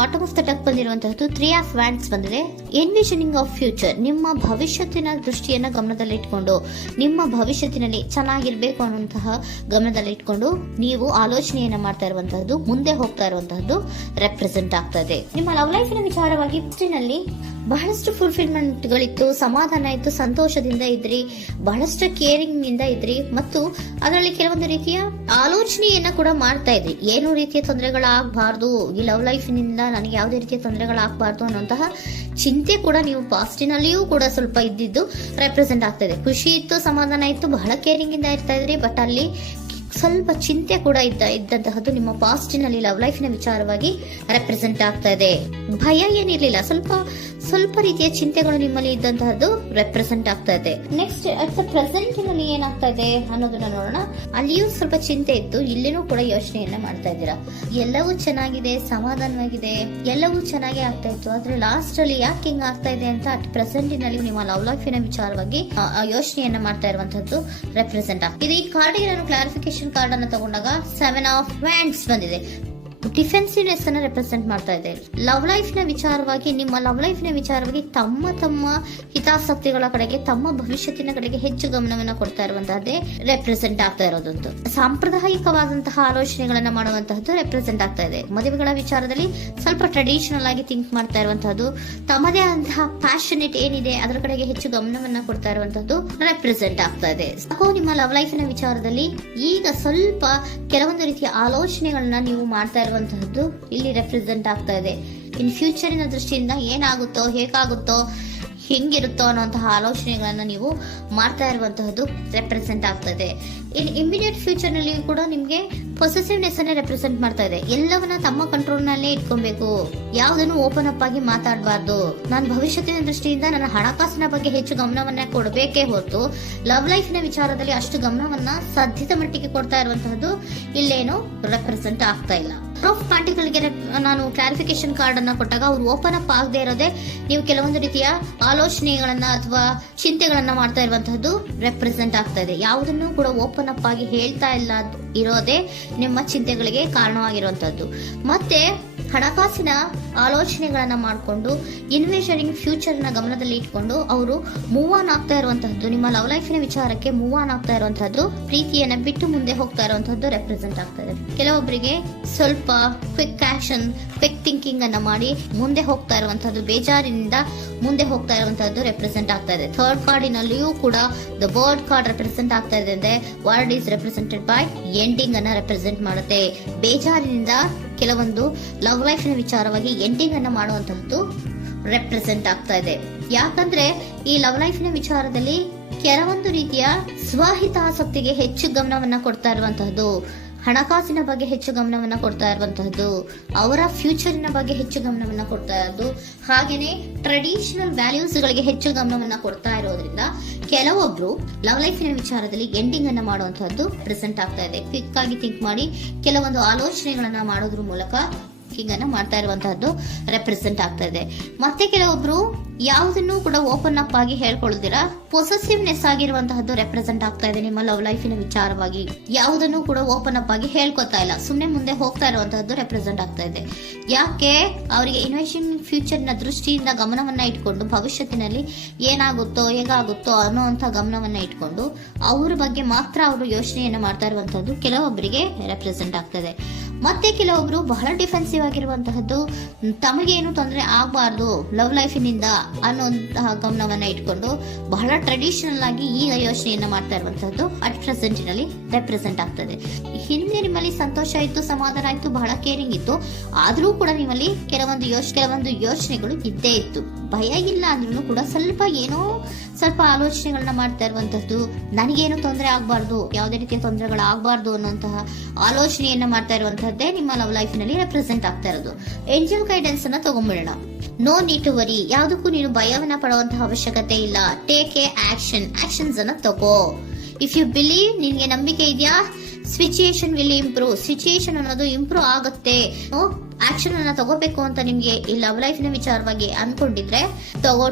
Bottom of the ಟಕ್ ಬಂದಿರುವಂತಹದ್ದು 3 of wands ಬಂದಿದೆ. ಎನ್ವಿಷನಿಂಗ್ of future, ನಿಮ್ಮ ಭವಿಷ್ಯತ್ತಿನ ದೃಷ್ಟಿಯನ್ನ ಗಮನದಲ್ಲಿಟ್ಕೊಂಡು ನಿಮ್ಮ ಭವಿಷ್ಯತ್ತಿನಲ್ಲಿ ಚೆನ್ನಾಗಿರ್ಬೇಕು ಅನ್ನುವಂತಹ ಗಮನದಲ್ಲಿಟ್ಕೊಂಡು ನೀವು ಆಲೋಚನೆಯನ್ನ ಮಾಡ್ತಾ ಇರುವಂತಹದ್ದು, ಮುಂದೆ ಹೋಗ್ತಾ ಇರುವಂತಹದ್ದು ರೆಪ್ರೆಸೆಂಟ್ ಆಗ್ತಾ ಇದೆ. ನಿಮ್ಮ ಲವ್ ಲೈಫಿನ ವಿಚಾರವಾಗಿ ನಲ್ಲಿ ಬಹಳಷ್ಟು ಫುಲ್ಫಿಲ್ಮೆಂಟ್ ಗಳಿತ್ತು, ಸಮಾಧಾನ ಇತ್ತು, ಸಂತೋಷದಿಂದ ಇದ್ರಿ, ಬಹಳಷ್ಟು ಕೇರಿಂಗ್ ನಿಂದ ಇದ್ರಿ ಮತ್ತು ಅದರಲ್ಲಿ ಕೆಲವೊಂದು ರೀತಿಯ ಆಲೋಚನೆಯನ್ನ ಕೂಡ ಮಾಡ್ತಾ ಇದ್ರಿ. ಏನು ರೀತಿಯ ತೊಂದರೆಗಳಾಗಬಾರ್ದು, ಈ ಲವ್ ಲೈಫಿನಿಂದ ನನಗೆ ಯಾವುದೇ ರೀತಿಯ ತೊಂದರೆಗಳಾಗಬಾರ್ದು ಅನ್ನೋಂತಹ ಚಿಂತೆ ಕೂಡ ನೀವು ಪಾಸ್ಟಿನಲ್ಲಿಯೂ ಕೂಡ ಸ್ವಲ್ಪ ಇದ್ದಿದ್ದು ರೆಪ್ರೆಸೆಂಟ್ ಆಗ್ತಾ ಇದೆ. ಖುಷಿ ಇತ್ತು, ಸಮಾಧಾನ ಇತ್ತು, ಬಹಳ ಕೇರಿಂಗ್ ಇಂದ ಇರ್ತಾ ಇದ್ರಿ, ಬಟ್ ಅಲ್ಲಿ ಸ್ವಲ್ಪ ಚಿಂತೆ ಕೂಡ ಇದ್ದಂತಹದ್ದು ನಿಮ್ಮ ಪಾಸ್ಟಿನಲ್ಲಿ ಲವ್ ಲೈಫಿನ ವಿಚಾರವಾಗಿ ರೆಪ್ರೆಸೆಂಟ್ ಆಗ್ತಾ ಇದೆ. ಭಯ ಏನಿರ್ಲಿಲ್ಲ, ಸ್ವಲ್ಪ ರೀತಿಯ ಚಿಂತೆಗಳು ನಿಮ್ಮಲ್ಲಿ ಇದ್ದಂತಹದ್ದು ರೆಪ್ರೆಸೆಂಟ್ ಆಗ್ತಾ ಇದೆ. ನೆಕ್ಸ್ಟ್ ಅಟ್ ದ ಪ್ರೆಸೆಂಟ್ ನಲ್ಲಿ ಏನಾಗ್ತಾ ಇದೆ ಅನ್ನೋದನ್ನ ನೋಡೋಣ. ಅಲ್ಲಿಯೂ ಸ್ವಲ್ಪ ಚಿಂತೆ ಇತ್ತು, ಇಲ್ಲಿನೂ ಕೂಡ ಯೋಚನೆಯನ್ನ ಮಾಡ್ತಾ ಇದ್ದೀರಾ. ಎಲ್ಲವೂ ಚೆನ್ನಾಗಿದೆ, ಸಮಾಧಾನವಾಗಿದೆ, ಎಲ್ಲವೂ ಚೆನ್ನಾಗಿ ಆಗ್ತಾ ಇತ್ತು, ಆದ್ರೆ ಲಾಸ್ಟ್ ಅಲ್ಲಿ ಯಾಕೆ ಹಿಂಗ್ ಆಗ್ತಾ ಇದೆ ಅಂತ ಅಟ್ ಪ್ರೆಸೆಂಟ್ ನಲ್ಲಿ ನಿಮ್ಮ ಲವ್ ಲೈಫಿನ ವಿಚಾರವಾಗಿ ಯೋಚನೆಯನ್ನ ಮಾಡ್ತಾ ಇರುವಂತದ್ದು ರೆಪ್ರೆಸೆಂಟ್ ಆಗ್ತಿದೆ. ಈ ಕಾರ್ಡಿಗೆ ನಾನು ಕ್ಲಾರಿಫಿಕೇಶನ್ ಕಾರ್ಡ್ ಅನ್ನು ತಗೊಂಡಾಗ 7 ಆಫ್ ವ್ಯಾಂಡ್ಸ್ ಬಂದಿದೆ. ಡಿಫೆನ್ಸಿವ್ನೆಸ್ ಅನ್ನ ರೆಪ್ರೆಸೆಂಟ್ ಮಾಡ್ತಾ ಇದೆ. ಲವ್ ಲೈಫ್ ನ ವಿಚಾರವಾಗಿ, ನಿಮ್ಮ ಲವ್ ಲೈಫ್ ನ ವಿಚಾರವಾಗಿ ತಮ್ಮ ಹಿತಾಸಕ್ತಿಗಳ ಕಡೆಗೆ, ತಮ್ಮ ಭವಿಷ್ಯತ್ತಿನ ಕಡೆಗೆ ಹೆಚ್ಚು ಗಮನವನ್ನ ಕೊಡ್ತಾ ಇರುವಂತಹದ್ದೇ ರೆಪ್ರೆಸೆಂಟ್ ಆಗ್ತಾ ಇರೋದಂತೂ. ಸಾಂಪ್ರದಾಯಿಕವಾದಂತಹ ಆಲೋಚನೆಗಳನ್ನ ಮಾಡುವಂತಹದ್ದು ರೆಪ್ರೆಸೆಂಟ್ ಆಗ್ತಾ ಇದೆ. ಮದುವೆಗಳ ವಿಚಾರದಲ್ಲಿ ಸ್ವಲ್ಪ ಟ್ರೆಡಿಷನಲ್ ಆಗಿ ಥಿಂಕ್ ಮಾಡ್ತಾ ಇರುವಂತಹದ್ದು, ತಮ್ಮದೇ ಆದಂತಹ ಪ್ಯಾಷನೇಟ್ ಏನಿದೆ ಅದರ ಕಡೆಗೆ ಹೆಚ್ಚು ಗಮನವನ್ನ ಕೊಡ್ತಾ ಇರುವಂತಹದ್ದು ರೆಪ್ರೆಸೆಂಟ್ ಆಗ್ತಾ ಇದೆ. ನಿಮ್ಮ ಲವ್ ಲೈಫ್ ನ ವಿಚಾರದಲ್ಲಿ ಈಗ ಸ್ವಲ್ಪ ಕೆಲವೊಂದು ರೀತಿಯ ಆಲೋಚನೆಗಳನ್ನ ನೀವು ಮಾಡ್ತಾ ಇರುವಂತಹದ್ದು ಇಲ್ಲಿ ರೆಪ್ರೆಸೆಂಟ್ ಆಗ್ತಾ ಇದೆ. ಇನ್ ಫ್ಯೂಚರಿನ ದೃಷ್ಟಿಯಿಂದ ಏನಾಗುತ್ತೋ, ಹೇಗಾಗುತ್ತೋ, ಹೆಂಗಿರುತ್ತೋ ಅನ್ನುವಂತಹ ಆಲೋಚನೆಗಳನ್ನ ನೀವು ಮಾಡ್ತಾ ಇರುವಂತಹದ್ದು ರೆಪ್ರೆಸೆಂಟ್ ಆಗ್ತದೆ. ಇನ್ ಇಮಿಡಿಯೇಟ್ ಫ್ಯೂಚರ್ ನಲ್ಲಿ ಕೂಡ ನಿಮ್ಗೆ ಪೊಸೆಸಿವ್ನೆಸ್ ಅನ್ನೇ ರೆಪ್ರೆಸೆಂಟ್ ಮಾಡ್ತಾ ಇದೆ. ಎಲ್ಲವನ್ನ ತಮ್ಮ ಕಂಟ್ರೋಲ್ ನಲ್ಲೇ ಇಟ್ಕೊಬೇಕು, ಯಾವುದನ್ನು ಓಪನ್ ಅಪ್ ಆಗಿ ಮಾತಾಡಬಾರ್ದು. ನಾನು ಭವಿಷ್ಯತ್ತಿನ ದೃಷ್ಟಿಯಿಂದ ನನ್ನ ಹಣಕಾಸಿನ ಬಗ್ಗೆ ಹೆಚ್ಚು ಗಮನವನ್ನ ಕೊಡಬೇಕೇ ಹೊರತು ಲವ್ ಲೈಫ್ ನ ವಿಚಾರದಲ್ಲಿ ಅಷ್ಟು ಗಮನವನ್ನ ಸಾಧ್ಯದ ಮಟ್ಟಿಗೆ ಕೊಡ್ತಾ ಇರುವಂತಹದ್ದು ಇಲ್ಲೇನು ರೆಪ್ರೆಸೆಂಟ್ ಆಗ್ತಾ ಇಲ್ಲ. ಆಫ್ ಪಾರ್ಟಿಗಳಿಗೆ ನಾನು ಕ್ಲಾರಿಫಿಕೇಶನ್ ಕಾರ್ಡ್ ಅನ್ನ ಕೊಟ್ಟಾಗ ಅವ್ರು ಓಪನ್ ಅಪ್ ಆಗದೆ ಇರೋದೇ ನೀವು ಕೆಲವೊಂದು ರೀತಿಯ ಆಲೋಚನೆಗಳನ್ನ ಅಥವಾ ಚಿಂತೆಗಳನ್ನ ಮಾಡ್ತಾ ಇರುವಂತಹದ್ದು ರೆಪ್ರೆಸೆಂಟ್ ಆಗ್ತಾ ಇದೆ. ಯಾವುದನ್ನು ಕೂಡ ಓಪನ್ ಅಪ್ ಆಗಿ ಹೇಳ್ತಾ ಇಲ್ಲ ಇರೋದೇ ನಿಮ್ಮ ಚಿಂತೆಗಳಿಗೆ ಕಾರಣವಾಗಿರುವಂತಹದ್ದು. ಮತ್ತೆ ಹಣಕಾಸಿನ ಆಲೋಚನೆಗಳನ್ನ ಮಾಡಿಕೊಂಡು ಇನ್ವೆಸ್ಟರಿಂಗ್ ಫ್ಯೂಚರ್ ನ ಗಮನದಲ್ಲಿ ಇಟ್ಕೊಂಡು ಅವರು ಮೂವ್ ಆನ್ ಆಗ್ತಾ ಇರುವಂತಹದ್ದು, ನಿಮ್ಮ ಲವ್ ಲೈಫಿನ ವಿಚಾರಕ್ಕೆ ಮೂವ್ ಆನ್ ಆಗ್ತಾ ಇರುವಂತಹದ್ದು, ಪ್ರೀತಿಯನ್ನ ಬಿಟ್ಟು ಮುಂದೆ ಹೋಗ್ತಾ ಇರುವಂತಹದ್ದು ರೆಪ್ರೆಸೆಂಟ್ ಆಗ್ತಾ ಇದೆ. ಕೆಲವೊಬ್ಬರಿಗೆ ಸ್ವಲ್ಪ ಕ್ವಿಕ್ ಆಕ್ಷನ್, ಕ್ವಿಕ್ ಥಿಂಕಿಂಗ್ ಅನ್ನ ಮಾಡಿ ಮುಂದೆ ಹೋಗ್ತಾ ಇರುವಂತಹದ್ದು, ಬೇಜಾರಿನಿಂದ ಮುಂದೆ ಹೋಗ್ತಾ ಇರುವಂತಹದ್ದು ರೆಪ್ರೆಸೆಂಟ್ ಆಗ್ತಾ ಇದೆ. ಥರ್ಡ್ ಕಾರ್ಡಿನಲ್ಲಿಯೂ ಕೂಡ ದ ವರ್ಡ್ ಕಾರ್ಡ್ ರೆಪ್ರೆಸೆಂಟ್ ಆಗ್ತಾ ಇದೆ. ಅಂದ್ರೆ word is represented by ending ಅನ್ನ ರೆಪ್ರೆಸೆಂಟ್ ಮಾಡುತ್ತೆ. ಬೇಜಾರಿನಿಂದ ಕೆಲವೊಂದು ಲವ್ ಲೈಫ್ ನ ವಿಚಾರವಾಗಿ ಎಂಡಿಂಗ್ ಅನ್ನ ಮಾಡುವಂತಹದ್ದು ರೆಪ್ರೆಸೆಂಟ್ ಆಗ್ತಾ ಇದೆ. ಯಾಕಂದ್ರೆ ಈ ಲವ್ ಲೈಫ್ ನ ವಿಚಾರದಲ್ಲಿ ಕೆಲವೊಂದು ರೀತಿಯ ಸ್ವಹಿತಾಸಕ್ತಿಗೆ ಹೆಚ್ಚು ಗಮನವನ್ನ ಕೊಡ್ತಾ ಇರುವಂತಹದ್ದು, ಹಣಕಾಸಿನ ಬಗ್ಗೆ ಹೆಚ್ಚು ಗಮನವನ್ನ ಕೊಡ್ತಾ ಇರುವಂತಹದ್ದು, ಅವರ ಫ್ಯೂಚರಿನ ಬಗ್ಗೆ ಹೆಚ್ಚು ಗಮನವನ್ನ ಕೊಡ್ತಾ ಇರೋದು, ಹಾಗೇನೆ ಟ್ರೆಡಿಷನಲ್ ವ್ಯಾಲ್ಯೂಸ್ ಗಳಿಗೆ ಹೆಚ್ಚು ಗಮನವನ್ನ ಕೊಡ್ತಾ ಇರೋದ್ರಿಂದ ಕೆಲವೊಬ್ರು ಲವ್ ಲೈಫಿನ ವಿಚಾರದಲ್ಲಿ ಎಂಡಿಂಗ್ ಅನ್ನ ಮಾಡುವಂತಹದ್ದು ಪ್ರೆಸೆಂಟ್ ಆಗ್ತಾ ಇದೆ. ಕ್ವಿಕ್ ಆಗಿ ಥಿಂಕ್ ಮಾಡಿ ಕೆಲವೊಂದು ಆಲೋಚನೆಗಳನ್ನ ಮಾಡೋದ್ರ ಮೂಲಕ ಹಿಂಗನ್ನ ಮಾಡ್ತಾ ಇರುವಂತಹದ್ದು ರೆಪ್ರೆಸೆಂಟ್ ಆಗ್ತಾ ಇದೆ. ಮತ್ತೆ ಕೆಲವೊಬ್ರು ಯಾವುದನ್ನು ಕೂಡ ಓಪನ್ ಅಪ್ ಆಗಿ ಹೇಳ್ಕೊಳ್ಳುದಿರಾ ಪೊಸೆಸಿವ್ನೆಸ್ ಆಗಿರುವಂತಹದ್ದು ರೆಪ್ರೆಸೆಂಟ್ ಆಗ್ತಾ ಇದೆ. ನಿಮ್ಮ ಲವ್ ಲೈಫಿನ ವಿಚಾರವಾಗಿ ಯಾವುದನ್ನು ಕೂಡ ಓಪನ್ ಅಪ್ ಆಗಿ ಹೇಳ್ಕೊತಾ ಇಲ್ಲ, ಸುಮ್ನೆ ಮುಂದೆ ಹೋಗ್ತಾ ಇರುವಂತಹದ್ದು ರೆಪ್ರೆಸೆಂಟ್ ಆಗ್ತಾ ಇದೆ. ಯಾಕೆ ಅವರಿಗೆ ಇನ್ವೆಸ್ಟಿಂಗ್ ಫ್ಯೂಚರ್ ನ ದೃಷ್ಟಿಯಿಂದ ಗಮನವನ್ನ ಇಟ್ಕೊಂಡು ಭವಿಷ್ಯತ್ತಿನಲ್ಲಿ ಏನಾಗುತ್ತೋ, ಹೇಗಾಗುತ್ತೋ ಅನ್ನೋಂಥ ಗಮನವನ್ನ ಇಟ್ಕೊಂಡು ಅವ್ರ ಬಗ್ಗೆ ಮಾತ್ರ ಅವರು ಯೋಚನೆಯನ್ನ ಮಾಡ್ತಾ ಇರುವಂತಹದ್ದು ಕೆಲವೊಬ್ಬರಿಗೆ ರೆಪ್ರೆಸೆಂಟ್ ಆಗ್ತದೆ. ಮತ್ತೆ ಕೆಲವೊಬ್ರು ಬಹಳ ಡಿಫೆನ್ಸಿವ್ ಆಗಿರುವಂತಹದ್ದು, ತಮಗೇನು ತೊಂದರೆ ಆಗಬಾರ್ದು ಲವ್ ಲೈಫಿನಿಂದ ಅನ್ನುವಂತಹ ಗಮನವನ್ನ ಇಟ್ಕೊಂಡು ಬಹಳ ಟ್ರೆಡಿಷನಲ್ ಆಗಿ ಈಗ ಯೋಚನೆಯನ್ನ ಮಾಡ್ತಾ ಇರುವಂತಹದ್ದು ಅಟ್ ಪ್ರೆಸೆಂಟ್ ನಲ್ಲಿ ರೆಪ್ರೆಸೆಂಟ್ ಆಗ್ತದೆ. ಹಿಂದೆ ನಿಮ್ಮಲ್ಲಿ ಸಂತೋಷ ಇತ್ತು, ಸಮಾಧಾನ ಇತ್ತು, ಬಹಳ ಕೇರಿಂಗ್ ಇತ್ತು, ಆದ್ರೂ ಕೂಡ ನಿಮ್ಮಲ್ಲಿ ಕೆಲವೊಂದು ಯೋಚನೆಗಳು ಇದ್ದೇ ಇತ್ತು. ಭಯ ಇಲ್ಲ ಅಂದ್ರೂ ಕೂಡ ಸ್ವಲ್ಪ ಆಲೋಚನೆಗಳನ್ನ ಮಾಡ್ತಾ ಇರುವಂತಹದ್ದು, ನನಗೇನು ತೊಂದರೆ ಆಗಬಾರ್ದು, ಯಾವುದೇ ರೀತಿಯ ತೊಂದರೆಗಳು ಆಗಬಾರ್ದು ಅನ್ನುವಂತಹ ಆಲೋಚನೆಯನ್ನ ಮಾಡ್ತಾ ಇರುವಂತಹದ್ದೇ ನಿಮ್ಮ ಲವ್ ಲೈಫ್ ನಲ್ಲಿ ರೆಪ್ರೆಸೆಂಟ್ ಆಗ್ತಾ ಇರೋದು. ಏಂಜಲ್ ಗೈಡೆನ್ಸ್ ಅನ್ನ ತಗೊಂಡ್ಬಿಡೋಣ. ನೋ ನೀಡ್ ಟು ವರಿ, ಯಾವುದಕ್ಕೂ ನೀನು ಭಯವನ್ನ ಪಡುವಂತಹ ಅವಶ್ಯಕತೆ ಇಲ್ಲ. ಟೇಕ್ ಎ ಆಕ್ಷನ್ಸ್ ಅನ್ನ ತಗೋ. ಇಫ್ ಯು ಬಿಲೀವ್, ನಿನ್ಗೆ ನಂಬಿಕೆ ಇದೆಯಾ, ಸಿಚುಯೇಷನ್ ವಿಲ್ ಇಂಪ್ರೂವ್, ಸಿಚುಯೇಷನ್ ಅನ್ನೋದು ಇಂಪ್ರೂವ್ ಆಗುತ್ತೆ. ಆಕ್ಷನ್ ಅನ್ನ ತಗೋಬೇಕು ಅಂತ ನಿಮ್ಗೆ ಈ ಲವ್ ಲೈಫ್ ನ ವಿಚಾರವಾಗಿ ಅನ್ಕೊಂಡಿದ್ರೆ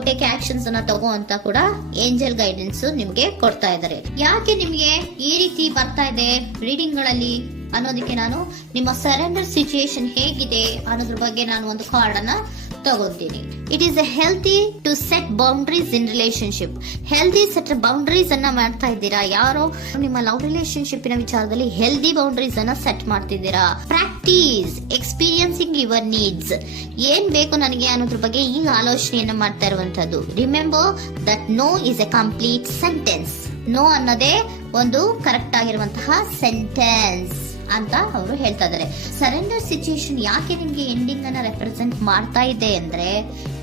ಟೇಕ್ ಆಕ್ಷನ್ಸ್ ಅನ್ನ ತಗೋ ಅಂತ ಕೂಡ ಏಂಜಲ್ ಗೈಡೆನ್ಸ್ ನಿಮ್ಗೆ ಕೊಡ್ತಾ ಇದ್ದಾರೆ. ಯಾಕೆ ನಿಮ್ಗೆ ಈ ರೀತಿ ಬರ್ತಾ ಇದೆ ರೀಡಿಂಗ್ ಗಳಲ್ಲಿ ಅನ್ನೋದಕ್ಕೆ ನಾನು ನಿಮ್ಮ ಸರೆಂಡರ್ ಸಿಚುಯೇಷನ್ ಹೇಗಿದೆ ಅನ್ನೋದ್ರ ಬಗ್ಗೆ ನಾನು ಒಂದು ಕಾರ್ಡ್ ಅನ್ನ ತಗೊಂತೀನಿ. It is a healthy to set boundaries in relationship. Healthy set boundaries ಅನ್ನ ಮಾಡ್ತಾ ಇದ್ದೀರಾ? ಯಾರೋ ನಿಮ್ಮ ಲವ್ ರಿಲೇಶನ್ಶಿಪ್ ನ ವಿಚಾರದಲ್ಲಿ ಹೆಲ್ದಿ ಬೌಂಡ್ರೀಸ್ ಅನ್ನ ಸೆಟ್ ಮಾಡ್ತಿದ್ದೀರಾ? Practice experiencing your needs. ಏನ್ ಬೇಕು ನನಗೆ ಅನ್ನೋದ್ರ ಬಗ್ಗೆ ಈಗ ಆಲೋಚನೆಯನ್ನ ಮಾಡ್ತಾ ಇರುವಂತದ್ದು. Remember that no is a complete sentence. No ಅನ್ನೋದೇ ಒಂದು ಕರೆಕ್ಟ್ ಆಗಿರುವಂತಹ ಸೆಂಟೆನ್ಸ್ ಅಂತ ಅವರು ಹೇಳ್ತಾ ಇದ್ದಾರೆ. ಸರೆಂಡರ್ ಸಿಚುಯೇಷನ್ ಯಾಕೆ ನಿಮ್ಗೆ ಎಂಡಿಂಗ್ ಅನ್ನ ರೆಪ್ರೆಸೆಂಟ್ ಮಾಡ್ತಾ ಇದೆ ಅಂದ್ರೆ,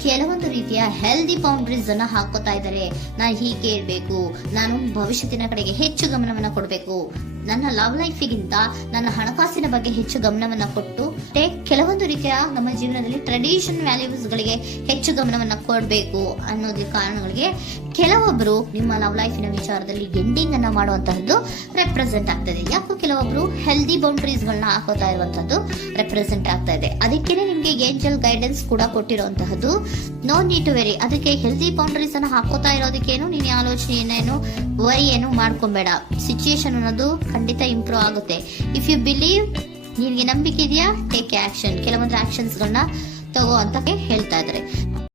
ಕೆಲವೊಂದು ರೀತಿಯ ಹೆಲ್ದಿ ಬೌಂಡ್ರೀಸ್ ಅನ್ನ ಹಾಕೋತಾ ಇದ್ದಾರೆ. ನಾನು ಹೀಗೆ ಇರ್ಬೇಕು, ನಾನು ಭವಿಷ್ಯತ್ತಿನ ಕಡೆಗೆ ಹೆಚ್ಚು ಗಮನವನ್ನ ಕೊಡಬೇಕು, ನನ್ನ ಲವ್ ಲೈಫಿಗಿಂತ ನನ್ನ ಹಣಕಾಸಿನ ಬಗ್ಗೆ ಹೆಚ್ಚು ಗಮನವನ್ನ ಕೊಟ್ಟು ಕೆಲವೊಂದು ರೀತಿಯ ನಮ್ಮ ಜೀವನದಲ್ಲಿ ಟ್ರೆಡಿಷನ್ ವ್ಯಾಲ್ಯೂಸ್ ಗಳಿಗೆ ಹೆಚ್ಚು ಗಮನವನ್ನ ಕೊಡಬೇಕು ಅನ್ನೋದ್ರ ಕಾರಣಗಳಿಗೆ ಕೆಲವೊಬ್ರು ನಿಮ್ಮ ಲವ್ ಲೈಫಿನ ವಿಚಾರದಲ್ಲಿ ಎಂಡಿಂಗ್ ಅನ್ನ ಮಾಡುವಂತಹದ್ದು ರೆಪ್ರೆಸೆಂಟ್ ಆಗ್ತದೆ. ಯಾಕೋ ಕೆಲವೊಬ್ರು ಹೆಲ್ದಿ ಬೌಂಡ್ರೀಸ್ ಗಳನ್ನ ಹಾಕೋತಾ ಇರುವಂತದ್ದು ರೆಪ್ರೆಸೆಂಟ್ ಆಗ್ತಾ ಇದೆ. ಅದಕ್ಕೇನೆ ನಿಮ್ಗೆ ಏಂಜಲ್ ಗೈಡೆನ್ಸ್ ಕೂಡ ಕೊಟ್ಟಿರುವಂತಹದ್ದು. No need to worry. ಅದಕ್ಕೆ ಹೆಲ್ದಿ ಬೌಂಡ್ರೀಸ್ ಅನ್ನ ಹಾಕೋತಾ ಇರೋದಕ್ಕೇನು ನೀನು ಆಲೋಚನೆಯನ್ನೇನು ವರಿ ಏನು ಮಾಡ್ಕೊಂಬೇಡ. ಸಿಚುಯೇಷನ್ ಅನ್ನೋದು ಖಂಡಿತ ಇಂಪ್ರೂವ್ ಆಗುತ್ತೆ. ಇಫ್ ಯು ಬಿಲೀವ್, ನಿನ್ಗೆ ನಂಬಿಕೆ ಇದೆಯಾ, ಟೇಕ್ ಆಕ್ಷನ್. ಕೆಲವೊಂದು ಆಕ್ಷನ್ಸ್ ಗಳನ್ನ ತಗೋ ಅಂತ ಹೇಳ್ತಾ ಇದ್ದಾರೆ.